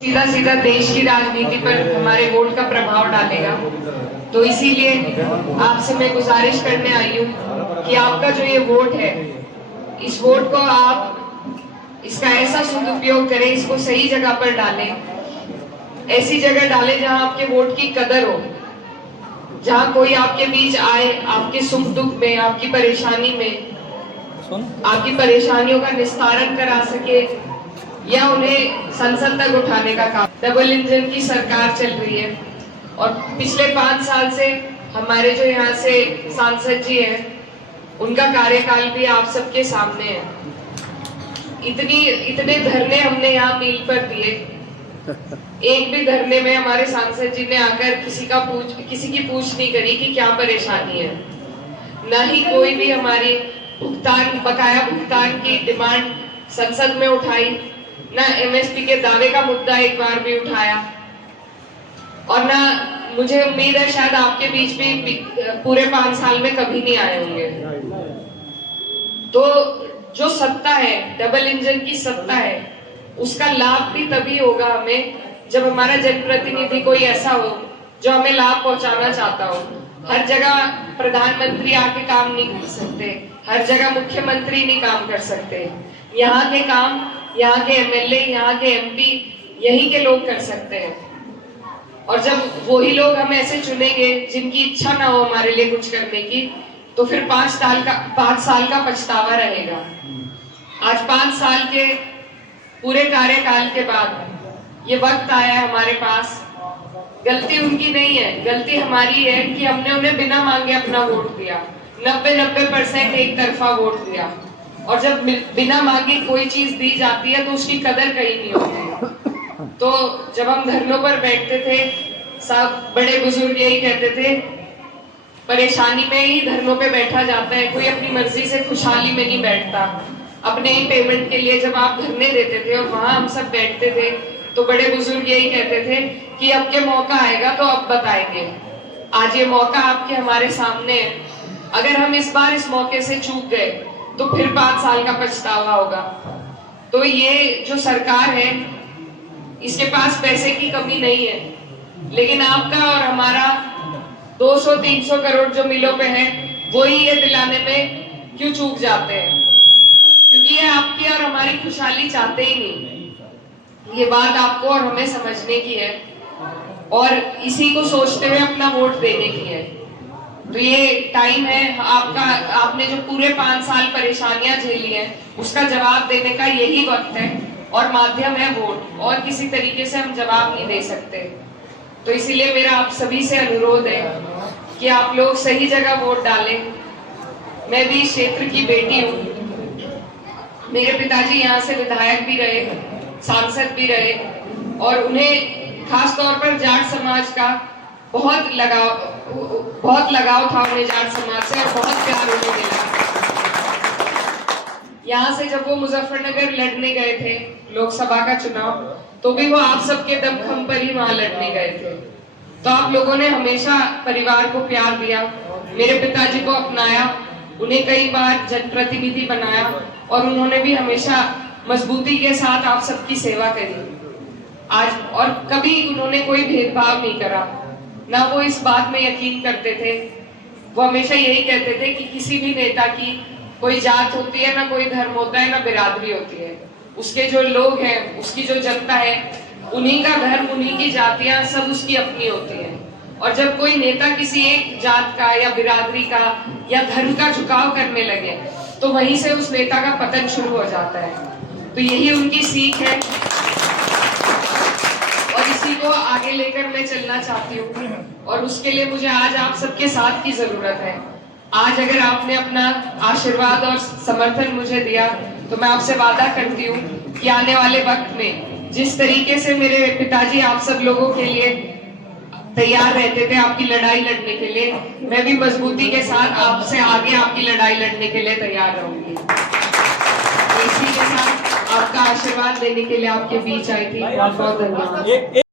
सीधा सीधा देश की राजनीति पर हमारे वोट का प्रभाव डालेगा। तो इसीलिए आपसे मैं गुजारिश करने आई हूँ कि आपका जो ये वोट है, इस वोट को आप इसका ऐसा सदुपयोग करें, इसको सही जगह पर डालें। ऐसी जगह डालें जहां आपके वोट की कदर हो, जहां कोई आपके बीच आए, आपके सुख दुख में, आपकी परेशानी में, आपकी परेशानियों का निस्तारण करा सके या उन्हें संसद तक उठाने का काम। डबल इंजन की सरकार चल रही है और पिछले 5 साल से हमारे जो यहाँ से सांसद जी हैं, उनका कार्यकाल भी आप सबके सामने है। इतने धरने हमने यहाँ मील पर दिए, एक भी धरने में हमारे सांसद जी ने आकर किसी की पूछ नहीं करी कि क्या परेशानी है। न ही कोई भी हमारी बकाया भुगतान की डिमांड संसद में उठाई, ना एमएसपी के दावे का मुद्दा एक बार भी उठाया, और ना मुझे उम्मीद है शायद आपके बीच भी पूरे 5 साल में कभी नहीं आए होंगे। तो जो सत्ता है, डबल इंजन की सत्ता है, उसका लाभ भी तभी होगा हमें जब हमारा जनप्रतिनिधि कोई ऐसा हो जो हमें लाभ पहुंचाना चाहता हो। हर जगह प्रधानमंत्री आके काम नहीं कर सकते, हर जगह मुख्यमंत्री नहीं काम कर सकते। यहाँ के काम यहाँ के एमएलए, यहाँ के एमपी, यही के लोग कर सकते हैं। और जब वही लोग हम ऐसे चुनेंगे जिनकी इच्छा ना हो हमारे लिए कुछ करने की, तो फिर 5 साल का पछतावा रहेगा। आज 5 साल के पूरे कार्यकाल के बाद ये वक्त आया है हमारे पास। गलती उनकी नहीं है, गलती हमारी है कि हमने उन्हें बिना मांगे अपना वोट दिया। 90% एक तरफा वोट दिया, और जब बिना मांगे कोई चीज दी जाती है तो उसकी कदर कहीं नहीं होती। तो जब हम धरनों पर बैठते थे, सब बड़े बुजुर्ग यही कहते थे, परेशानी में ही धरनों पे बैठा जाता है, कोई अपनी मर्जी से खुशहाली में नहीं बैठता। अपने ही पेमेंट के लिए जब आप धरने देते थे और वहां हम सब बैठते थे, तो बड़े बुजुर्ग यही कहते थे कि अब के मौका आएगा तो अब बताएंगे। आज ये मौका आपके हमारे सामने है। अगर हम इस बार इस मौके से चूक गए तो फिर 5 साल का पछतावा होगा। तो ये जो सरकार है, इसके पास पैसे की कमी नहीं है, लेकिन आपका और हमारा 200-300 करोड़ जो मिलों पे है, वही ये दिलाने में क्यों चूक जाते हैं, क्योंकि ये आपकी और हमारी खुशहाली चाहते ही नहीं। ये बात आपको और हमें समझने की है और इसी को सोचते हुए अपना वोट देने की है। तो ये टाइम है आपका, आपने जो पूरे 5 साल परेशानियां झेली हैं, उसका जवाब देने का यही वक्त है, और माध्यम है वोट, और किसी तरीके से हम जवाब नहीं दे सकते। तो इसीलिए मेरा आप सभी से अनुरोध है कि आप लोग सही जगह वोट डालें। मैं भी इस क्षेत्र की बेटी हूँ, मेरे पिताजी यहाँ से विधायक भी रहे, सांसद भी रहे, और उन्हें खास तौर पर जाट समाज का बहुत लगाव था उन्हें जाट समाज से, और बहुत प्यार उन्हें मिला। यहाँ से जब वो मुजफ्फरनगर लड़ने गए थे लोकसभा का चुनाव, तो भी वो आप सबके दमखम पर ही वहां लड़ने गए थे। तो आप लोगों ने हमेशा परिवार को प्यार दिया, मेरे पिताजी को अपनाया, उन्हें कई बार जनप्रतिनिधि बनाया, और उन्होंने भी हमेशा मजबूती के साथ आप सबकी सेवा करी। आज और कभी उन्होंने कोई भेदभाव नहीं करा, ना वो इस बात में यकीन करते थे। वो हमेशा यही कहते थे कि किसी भी नेता की कोई जात होती है, ना कोई धर्म होता है, ना बिरादरी होती है। उसके जो लोग हैं, उसकी जो जनता है, उन्हीं का धर्म, उन्हीं की जातियां सब उसकी अपनी होती है। और जब कोई नेता किसी एक जात का या बिरादरी का या धर्म का झुकाव करने लगे, तो वहीं से उस नेता का पतन शुरू हो जाता है। तो यही उनकी सीख है और इसी को आगे लेकर मैं चलना चाहती हूँ, और उसके लिए मुझे आज आप सबके साथ की जरूरत है। आज अगर आपने अपना आशीर्वाद और समर्थन मुझे दिया, तो मैं आपसे वादा करती हूँ कि आने वाले वक्त में जिस तरीके से मेरे पिताजी आप सब लोगों के लिए तैयार रहते थे आपकी लड़ाई लड़ने के लिए, मैं भी मजबूती के साथ आपसे आगे आपकी लड़ाई लड़ने के लिए तैयार रहूंगी। इसी के साथ आपका आशीर्वाद देने के लिए आपके बीच आई थी। बहुत बहुत धन्यवाद।